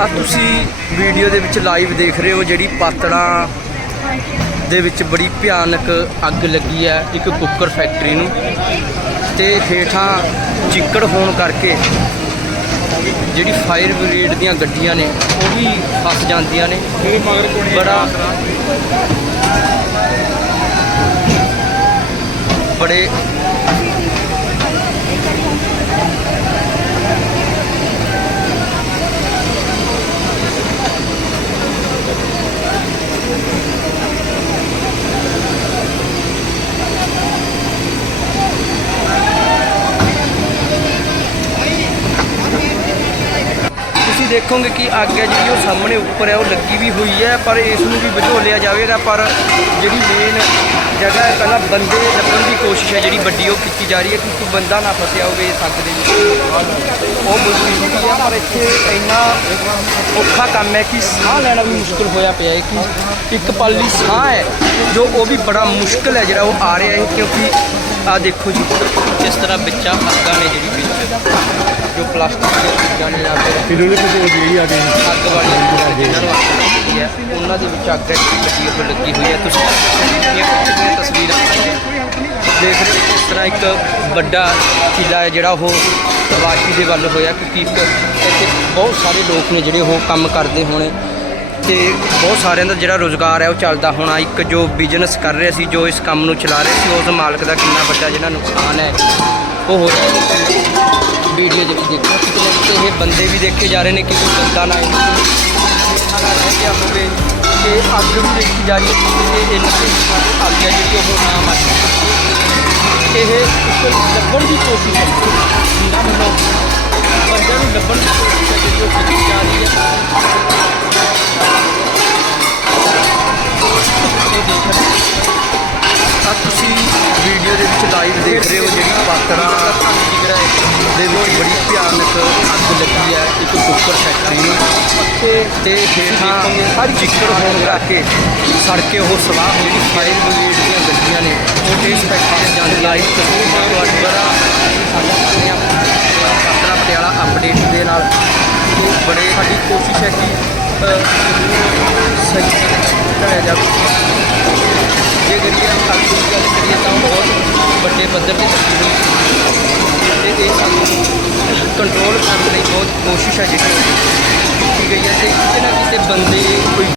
ਆ ਤੁਸੀਂ ਵੀਡੀਓ ਦੇ ਵਿੱਚ ਲਾਈਵ ਦੇਖ ਰਹੇ ਹੋ ਜਿਹੜੀ ਪਾਤੜਾਂ ਦੇ ਵਿੱਚ ਬੜੀ ਭਿਆਨਕ ਅੱਗ ਲੱਗੀ ਹੈ ਇੱਕ ਕੁੱਕਰ ਫੈਕਟਰੀ ਨੂੰ ਤੇ ਹੇਠਾਂ ਚਿੱਕੜ ਹੋਣ ਕਰਕੇ ਜਿਹੜੀ ਫਾਇਰ ਬ੍ਰਿਗੇਡ ਦੀਆਂ ਗੱਡੀਆਂ ਨੇ ਉਹ ਵੀ ਫਸ ਜਾਂਦੀਆਂ ਨੇ। ਬੜਾ ਬੜੇ ਦੇਖੋਗੇ ਕਿ ਅੱਗ ਹੈ ਜਿਹੜੀ ਉਹ ਸਾਹਮਣੇ ਉੱਪਰ ਹੈ, ਉਹ ਲੱਗੀ ਵੀ ਹੋਈ ਹੈ, ਪਰ ਇਸ ਨੂੰ ਵੀ ਬੁਝੋ ਜਾਵੇਗਾ, ਪਰ ਜਿਹੜੀ ਮੇਨ ਜਗ੍ਹਾ ਹੈ, ਪਹਿਲਾਂ ਬੰਦੇ ਲੱਭਣ ਦੀ ਕੋਸ਼ਿਸ਼ ਹੈ, ਜਿਹੜੀ ਵੱਡੀ ਉਹ ਕੀਤੀ ਜਾ ਰਹੀ ਹੈ, ਕਿਉਂਕਿ ਬੰਦਾ ਨਾ ਫਸਿਆ ਹੋਵੇ ਇਸ ਅੱਗ ਦੇ ਵਿੱਚ। ਉਹ ਮੁਸ਼ਕਿਲ ਹੈ ਪਰ ਇੱਥੇ ਇੰਨਾ ਔਖਾ ਕੰਮ ਹੈ ਕਿ ਸਾਹ ਲੈਣਾ ਵੀ ਮੁਸ਼ਕਿਲ ਹੋਇਆ ਪਿਆ ਹੈ ਕਿ ਇੱਕ ਪਲ ਲਈ ਸਾਹ ਹੈ, ਜੋ ਉਹ ਵੀ ਬੜਾ ਮੁਸ਼ਕਿਲ ਹੈ ਜਿਹੜਾ ਉਹ ਆ ਰਿਹਾ ਹੈ, ਕਿਉਂਕਿ ਆ ਦੇਖੋ ਜੀ ਕਿਸ ਤਰ੍ਹਾਂ ਵਿੱਚਾਂ ਅੱਗਾਂ ਨੇ ਜਿਹੜੀ ਵਿੱਚ ਜੋ ਪਲਾਸਟਿਕ ਦੀਆਂ ਫਿਰ। ਉਹਦੇ ਕੋਲ ਜਿਹੜੀ ਆ ਗਈ। ਅੱਗ ਵਾਲੀ ਜਿਹਨਾਂ ਨੂੰ ਅੱਗ ਲੱਗੀ ਹੈ। ਉਹਨਾਂ ਦੇ ਵਿੱਚ ਅੱਗ ਹੋਈ ਲੱਗੀ ਹੋਈ ਹੈ। ਤੁਸੀਂ ਇਹ ਪਿੱਛੇ ਤਸਵੀਰਾਂ ਦੇਖ ਰਹੇ ਹੋ ਕਿਸ ਤਰ੍ਹਾਂ ਇੱਕ ਵੱਡਾ ਕਿਲਾ ਹੈ ਜਿਹੜਾ ਉਹ ਤਬਾਹੀ ਦੇ ਵੱਲ ਹੋਇਆ ਕਿਉਂਕਿ ਇੱਕ ਇੱਥੇ ਬਹੁਤ ਸਾਰੇ ਲੋਕ ਨੇ ਜਿਹੜੇ ਉਹ ਕੰਮ ਕਰਦੇ ਹੋਣੇ ਤੇ ਬਹੁਤ ਸਾਰਿਆਂ ਦਾ ਜਿਹੜਾ ਰੋਜ਼ਗਾਰ ਹੈ ਉਹ ਚੱਲਦਾ ਹੋਣਾ। ਇੱਕ ਜੋ ਬਿਜ਼ਨਸ ਕਰ ਰਹੇ ਸੀ ਜੋ ਇਸ ਕੰਮ ਨੂੰ ਚਲਾ ਰਹੇ ਸੀ ਉਸ ਮਾਲਕ ਦਾ ਕਿੰਨਾ ਵੱਡਾ ਜਿਹੜਾ ਨੁਕਸਾਨ ਹੈ। ਉਹ ਹੋ ਰਿਹਾ ਵੀਡੀਓ ਦੇ ਵਿੱਚ ਦੇਖੋ ਕਿਤੇ ਨਾ ਕਿਤੇ ਇਹ ਬੰਦੇ ਵੀ ਦੇਖੇ ਜਾ ਰਹੇ ਨੇ ਕਿ ਕੋਈ ਬੰਦਾ ਨਾ ਇਹਨਾਂ ਨੂੰ ਨਾ ਰਹਿ ਗਿਆ ਹੋਵੇ ਤੇ ਅੱਗ ਵੀ ਦੇਖੀ ਜਾ ਰਹੀ ਹੈ ਕਿ ਇਹਨਾਂ ਦੇ ਅੱਗ ਹੈ ਜਿਹੜੀ ਉਹ ਨਾ ਮੱਚ ਇਹ ਇੱਕ ਲੱਭਣ ਦੀ ਵਿੱਚ ਲਾਈਵ ਦੇਖ ਰਹੇ ਹੋ ਜਿਹੜੀ ਪਾਤੜਾ ਦੇ ਵਿੱਚ ਬੜੀ ਭਿਆਨਕ ਅੱਗ ਲੱਗੀ ਹੈ ਇੱਕ ਕੁੱਕਰ ਫੈਕਟਰੀ ਨੂੰ। ਤੇ ਹੇਠਾਂ ਹਰ ਚਿੱਕੜ ਹੋਣ ਕਰਕੇ ਸੜ ਕੇ ਉਹ ਸਵਾਹ ਜਿਹੜੀ ਫਾਇਰ ਬ੍ਰਿਗੇਡ ਦੀਆਂ ਗੱਡੀਆਂ ਨੇ ਉਹ ਇਸ ਫੈਕਟਰੀ ਦੇ ਜਾਂਦੀ ਲਾਈਵ ਤਸਵੀਰ ਤੁਹਾਡਾ ਬੜਾ ਸਾਡਾ ਪਾਤੜਾ ਪਟਿਆਲਾ ਅਪਡੇਟ ਦੇ ਨਾਲ ਬੜੇ ਸਾਡੀ ਕੋਸ਼ਿਸ਼ ਹੈ ਕਿ ਸਹੀ ਕਰਿਆ ਜਾਵੇ। ਜੇ ਕਰੀਏ ਅੱਗ ਦੀ ਗੱਲ ਕਰੀਏ ਵੱਡੇ ਪੱਧਰ ਤੇ ਲੱਗੀ ਹੋਈ ਤੇ ਇਹ ਸਾਨੂੰ ਕੰਟਰੋਲ ਕਰਨ ਲਈ ਬਹੁਤ ਕੋਸ਼ਿਸ਼ ਹੈ ਜਿਹੜੀ ਕੀਤੀ ਗਈ ਹੈ ਤੇ ਕਿਤੇ ਨਾ ਕਿਤੇ ਬੰਦੇ ਕੋਈ